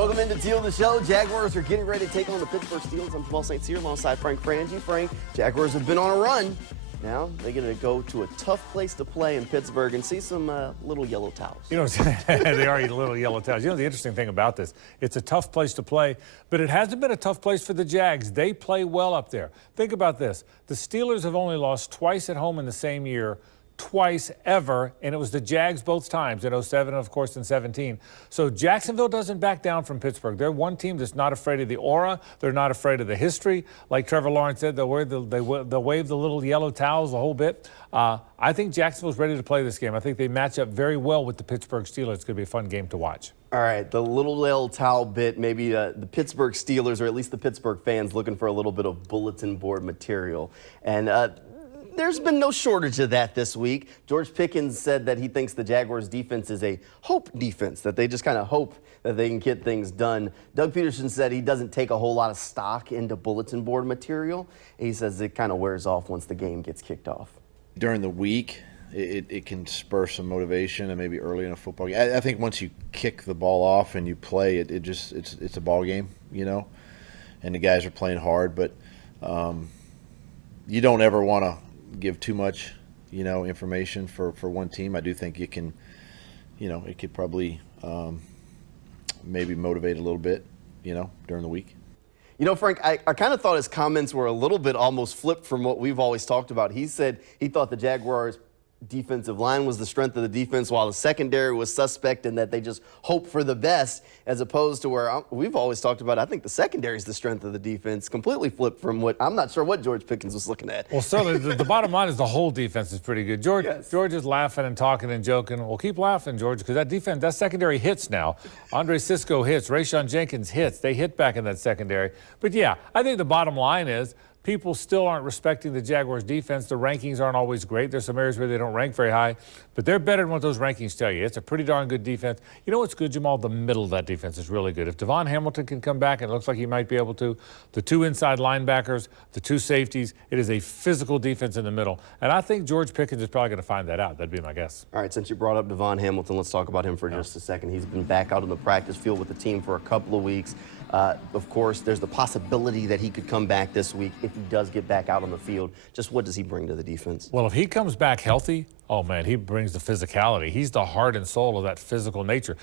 Welcome into Teal the Show. Jaguars are getting ready to take on the Pittsburgh Steelers. I'm Jamal St. Cyr alongside Frank Frangie. Frank, Jaguars have been on a run. Now they're going to go to a tough place to play in Pittsburgh and see some little yellow towels. You know, they are little yellow towels. You know, the interesting thing about this, it's a tough place to play, but it hasn't been a tough place for the Jags. They play well up there. Think about this. The Steelers have only lost twice at home in the same year. Twice ever, and it was the Jags both times, in 07 and, of course, in 17. So Jacksonville doesn't back down from Pittsburgh. They're one team that's not afraid of the aura. They're not afraid of the history. Like Trevor Lawrence said, they'll wave the little yellow towels the whole bit. I think Jacksonville's ready to play this game. I think they match up very well with the Pittsburgh Steelers. It's going to be a fun game to watch. All right, the little yellow towel bit, maybe the Pittsburgh Steelers, or at least the Pittsburgh fans, looking for a little bit of bulletin board material. And there's been no shortage of that this week. George Pickens said that he thinks the Jaguars defense is a hope defense, that they just kind of hope that they can get things done. Doug Peterson said he doesn't take a whole lot of stock into bulletin board material. He says it kind of wears off once the game gets kicked off. During the week, it can spur some motivation, and maybe early in a football game. I think once you kick the ball off and you play, it's a ball game, you know, and the guys are playing hard, but you don't ever want to give too much, you know, information for one team. I do think it can, you know, it could probably maybe motivate a little bit, you know, during the week. You know, Frank, I kind of thought his comments were a little bit almost flipped from what we've always talked about. He said he thought the Jaguars' defensive line was the strength of the defense, while the secondary was suspect and that they just hope for the best, as opposed to where we've always talked about, I think the secondary is the strength of the defense. Completely flipped from what, I'm not sure what George Pickens was looking at. Well, certainly the bottom line is the whole defense is pretty good. George is laughing and talking and joking. Well, keep laughing, George, because that defense, that secondary hits now. Andre Sisco hits. Rayshon Jenkins hits. They hit back in that secondary. But, yeah, I think the bottom line is people still aren't respecting the Jaguars' defense. The rankings aren't always great. There's some areas where they don't rank very high, but they're better than what those rankings tell you. It's a pretty darn good defense. You know what's good, Jamal? The middle of that defense is really good. If Devon Hamilton can come back, and it looks like he might be able to, the two inside linebackers, the two safeties, it is a physical defense in the middle. And I think George Pickens is probably going to find that out. That'd be my guess. All right, since you brought up Devon Hamilton, let's talk about him for just a second. He's been back out on the practice field with the team for a couple of weeks. Of course, there's the possibility that he could come back this week if he does get back out on the field. Just what does he bring to the defense? Well, if he comes back healthy, oh, man, he brings the physicality. He's the heart and soul of that physical nature.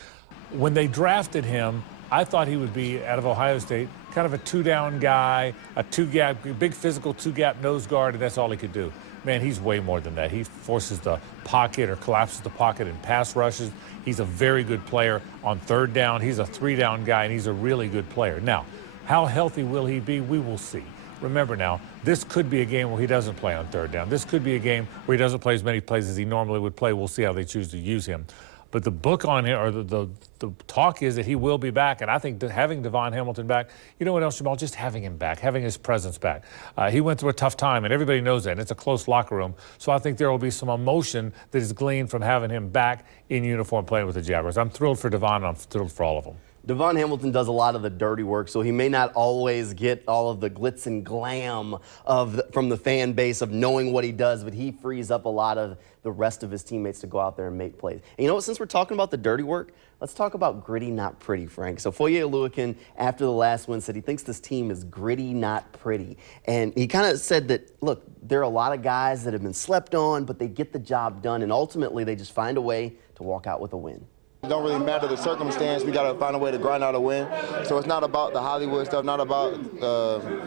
When they drafted him, I thought he would be, out of Ohio State, kind of a two-down guy, a two-gap, big physical two-gap nose guard, and that's all he could do. Man, he's way more than that. He forces the pocket or collapses the pocket in pass rushes. He's a very good player on third down. He's a three-down guy, and he's a really good player. Now, how healthy will he be? We will see. Remember now, this could be a game where he doesn't play on third down. This could be a game where he doesn't play as many plays as he normally would play. We'll see how they choose to use him. But the book on him, or the talk is that he will be back. And I think that having Devon Hamilton back, you know what else, Jamal? Just having him back, having his presence back. He went through a tough time, and everybody knows that. And it's a close locker room. So I think there will be some emotion that is gleaned from having him back in uniform playing with the Jaguars. I'm thrilled for Devon, and I'm thrilled for all of them. Devon Hamilton does a lot of the dirty work, so he may not always get all of the glitz and glam from the fan base of knowing what he does, but he frees up a lot of the rest of his teammates to go out there and make plays. And you know what, since we're talking about the dirty work, let's talk about gritty, not pretty, Frank. So Foye Oluokun, after the last win, said he thinks this team is gritty, not pretty. And he kind of said that, look, there are a lot of guys that have been slept on, but they get the job done, and ultimately they just find a way to walk out with a win. It don't really matter the circumstance. We got to find a way to grind out a win. So it's not about the Hollywood stuff, not about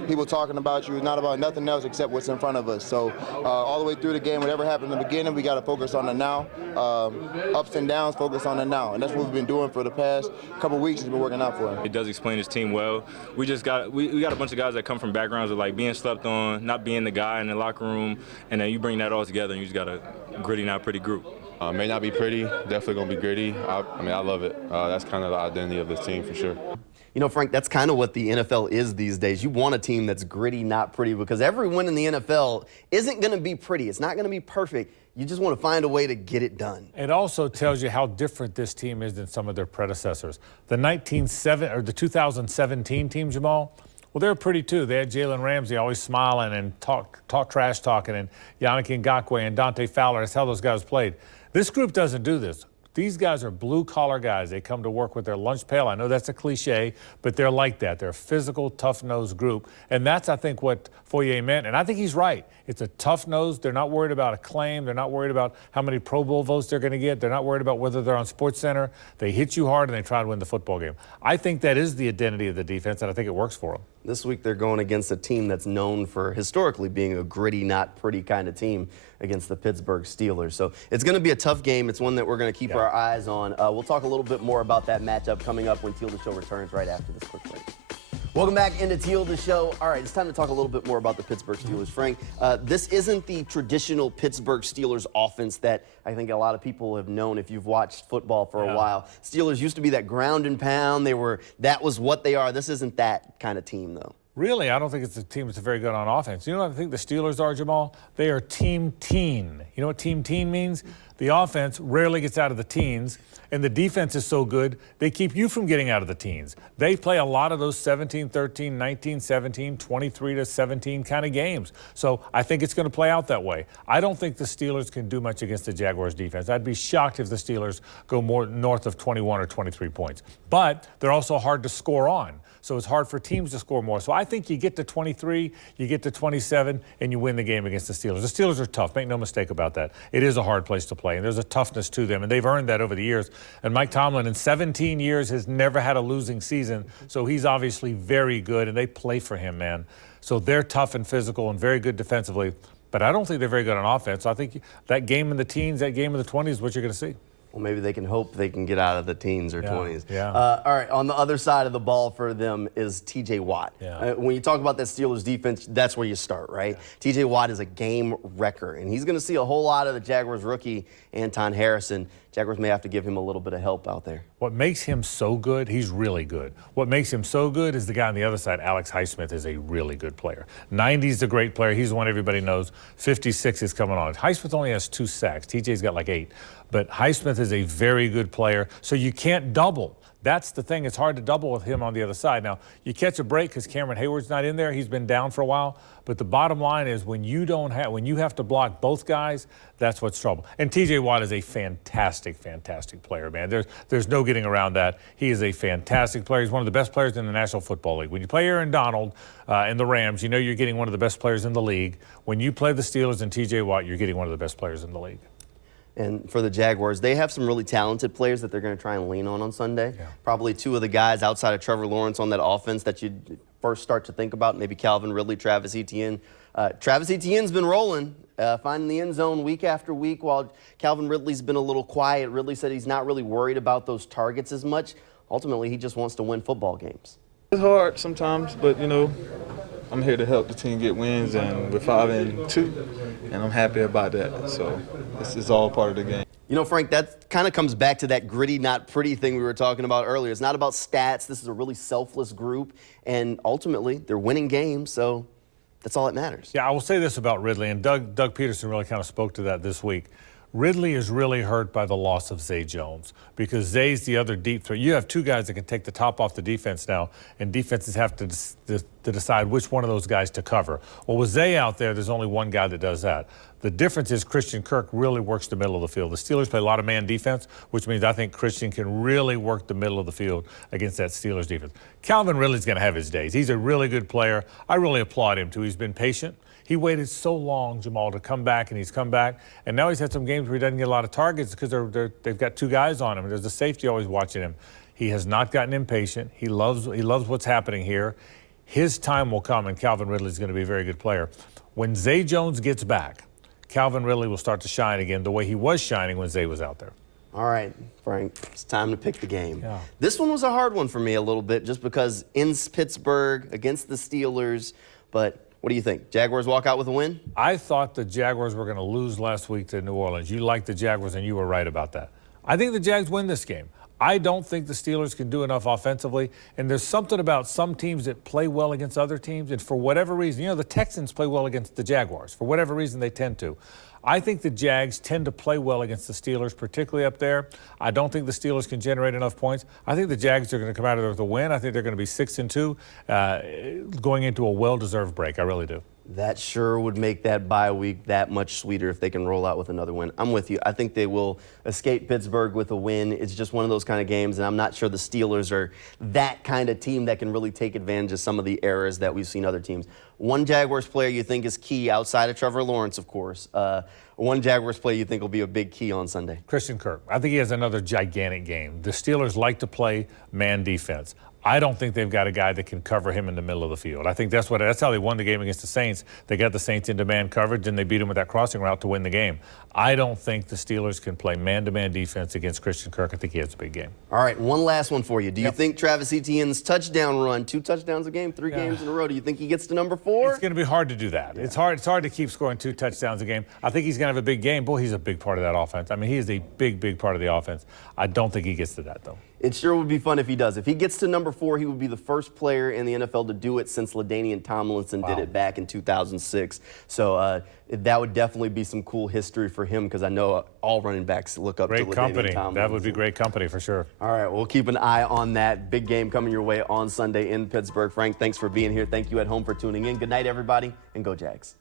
people talking about you. It's not about nothing else except what's in front of us. So all the way through the game, whatever happened in the beginning, we got to focus on the now. Ups and downs, focus on the now. And that's what we've been doing for the past couple of weeks. It's been working out for us. It does explain his team well. We got a bunch of guys that come from backgrounds of like being slept on, not being the guy in the locker room, and then you bring that all together and you just got a gritty, not pretty group. May not be pretty, definitely going to be gritty. I mean, I love it. That's kind of the identity of this team for sure. You know, Frank, that's kind of what the NFL is these days. You want a team that's gritty, not pretty, because every win in the NFL isn't going to be pretty. It's not going to be perfect. You just want to find a way to get it done. It also tells you how different this team is than some of their predecessors. The 2017 team, Jamal, well, they're pretty too. They had Jalen Ramsey always smiling and talk trash talking, and Yannick Ngakoue and Dante Fowler. That's how those guys played. This group doesn't do this. These guys are blue-collar guys. They come to work with their lunch pail. I know that's a cliche, but they're like that. They're a physical, tough-nosed group. And that's, I think, what Foye meant. And I think he's right. It's a tough nose. They're not worried about acclaim. They're not worried about how many Pro Bowl votes they're going to get. They're not worried about whether they're on SportsCenter. They hit you hard, and they try to win the football game. I think that is the identity of the defense, and I think it works for them. This week they're going against a team that's known for historically being a gritty, not pretty kind of team against the Pittsburgh Steelers. So it's going to be a tough game. It's one that we're going to keep our eyes on. We'll talk a little bit more about that matchup coming up when Teal the Show returns right after this quick break. Welcome back into Teal the Show. All right, it's time to talk a little bit more about the Pittsburgh Steelers. Frank, this isn't the traditional Pittsburgh Steelers offense that I think a lot of people have known if you've watched football for a while. Steelers used to be that ground and pound. That was what they are. This isn't that kind of team, though. Really, I don't think it's a team that's very good on offense. You know what I think the Steelers are, Jamal? They are team teen. You know what team teen means? The offense rarely gets out of the teens, and the defense is so good, they keep you from getting out of the teens. They play a lot of those 17-13, 19-17, 23-17 kind of games. So I think it's going to play out that way. I don't think the Steelers can do much against the Jaguars defense. I'd be shocked if the Steelers go more north of 21 or 23 points. But they're also hard to score on. So it's hard for teams to score more. So I think you get to 23, you get to 27, and you win the game against the Steelers. The Steelers are tough. Make no mistake about that. It is a hard place to play, and there's a toughness to them, and they've earned that over the years. And Mike Tomlin, in 17 years, has never had a losing season, so he's obviously very good, and they play for him, man. So they're tough and physical and very good defensively, but I don't think they're very good on offense. So I think that game in the teens, that game in the 20s is what you're going to see. Well, maybe they can hope they can get out of the teens or 20s. Yeah. All right, on the other side of the ball for them is T.J. Watt. Yeah. When you talk about that Steelers defense, that's where you start, right? Yeah. T.J. Watt is a game wrecker, and he's going to see a whole lot of the Jaguars rookie, Anton Harrison. Jaguars may have to give him a little bit of help out there. What makes him so good, he's really good. What makes him so good is the guy on the other side, Alex Highsmith, is a really good player. 90's a great player. He's the one everybody knows. 56 is coming on. Highsmith only has 2 sacks. TJ's got like 8. But Highsmith is a very good player, so you can't double. That's the thing. It's hard to double with him on the other side. Now, you catch a break because Cameron Hayward's not in there. He's been down for a while. But the bottom line is when you have to block both guys, that's what's trouble. And T.J. Watt is a fantastic, fantastic player, man. There's no getting around that. He is a fantastic player. He's one of the best players in the National Football League. When you play Aaron Donald and the Rams, you know you're getting one of the best players in the league. When you play the Steelers and T.J. Watt, you're getting one of the best players in the league. And for the Jaguars, they have some really talented players that they're going to try and lean on Sunday. Yeah. Probably 2 of the guys outside of Trevor Lawrence on that offense that you'd first start to think about, maybe Calvin Ridley, Travis Etienne. Travis Etienne's been rolling, finding the end zone week after week, while Calvin Ridley's been a little quiet. Ridley said he's not really worried about those targets as much. Ultimately, he just wants to win football games. It's hard sometimes, but, you know, I'm here to help the team get wins, and we're 5-2, and I'm happy about that. So this is all part of the game. You know, Frank, that kind of comes back to that gritty, not pretty thing we were talking about earlier. It's not about stats. This is a really selfless group, and ultimately, they're winning games, so that's all that matters. Yeah, I will say this about Ridley, and Doug Peterson really kind of spoke to that this week. Ridley is really hurt by the loss of Zay Jones because Zay's the other deep threat. You have 2 guys that can take the top off the defense now, and defenses have to decide which one of those guys to cover. Well, with Zay out there's only one guy that does that. The difference is Christian Kirk really works the middle of the field. The Steelers play a lot of man defense, which means I think Christian can really work the middle of the field against that Steelers defense. Calvin Ridley's going to have his days. He's a really good player. I really applaud him, too. He's been patient. He waited so long, Jamal, to come back, and he's come back. And now he's had some games where he doesn't get a lot of targets because they've got 2 guys on him. There's a safety always watching him. He has not gotten impatient. He loves what's happening here. His time will come, and Calvin Ridley's going to be a very good player. When Zay Jones gets back, Calvin Ridley will start to shine again the way he was shining when Zay was out there. All right, Frank, it's time to pick the game. Yeah. This one was a hard one for me a little bit just because in Pittsburgh against the Steelers, but what do you think? Jaguars walk out with a win? I thought the Jaguars were going to lose last week to New Orleans. You liked the Jaguars, and you were right about that. I think the Jags win this game. I don't think the Steelers can do enough offensively, and there's something about some teams that play well against other teams, and for whatever reason, you know, the Texans play well against the Jaguars. For whatever reason, they tend to. I think the Jags tend to play well against the Steelers, particularly up there. I don't think the Steelers can generate enough points. I think the Jags are going to come out of there with a win. I think they're going to be 6-2 going into a well-deserved break. I really do. That sure would make that bye week that much sweeter if they can roll out with another win. I'm with you. I think they will escape Pittsburgh with a win. It's just one of those kind of games, and I'm not sure the Steelers are that kind of team that can really take advantage of some of the errors that we've seen other teams. One Jaguars player you think is key outside of Trevor Lawrence, of course. One Jaguars player you think will be a big key on Sunday? Christian Kirk. I think he has another gigantic game. The Steelers like to play man defense. I don't think they've got a guy that can cover him in the middle of the field. I think that's how they won the game against the Saints. They got the Saints into man coverage, and they beat them with that crossing route to win the game. I don't think the Steelers can play man-to-man defense against Christian Kirk. I think he has a big game. All right, one last one for you. Do you think Travis Etienne's touchdown run, 2 touchdowns a game, 3 games in a row, do you think he gets to number 4? It's going to be hard to do that. Yeah. It's hard to keep scoring 2 touchdowns a game. I think he's going to have a big game. Boy, he's a big part of that offense. I mean, he is a big part of the offense. I don't think he gets to that, though. It sure would be fun if he does. If he gets to number 4, he would be the first player in the NFL to do it since LaDainian Tomlinson did it back in 2006. So that would definitely be some cool history for him, because I know all running backs look up to LaDainian Tomlinson. That would be great company for sure. All right, we'll keep an eye on that. Big game coming your way on Sunday in Pittsburgh. Frank, thanks for being here. Thank you at home for tuning in. Good night, everybody, and go Jags.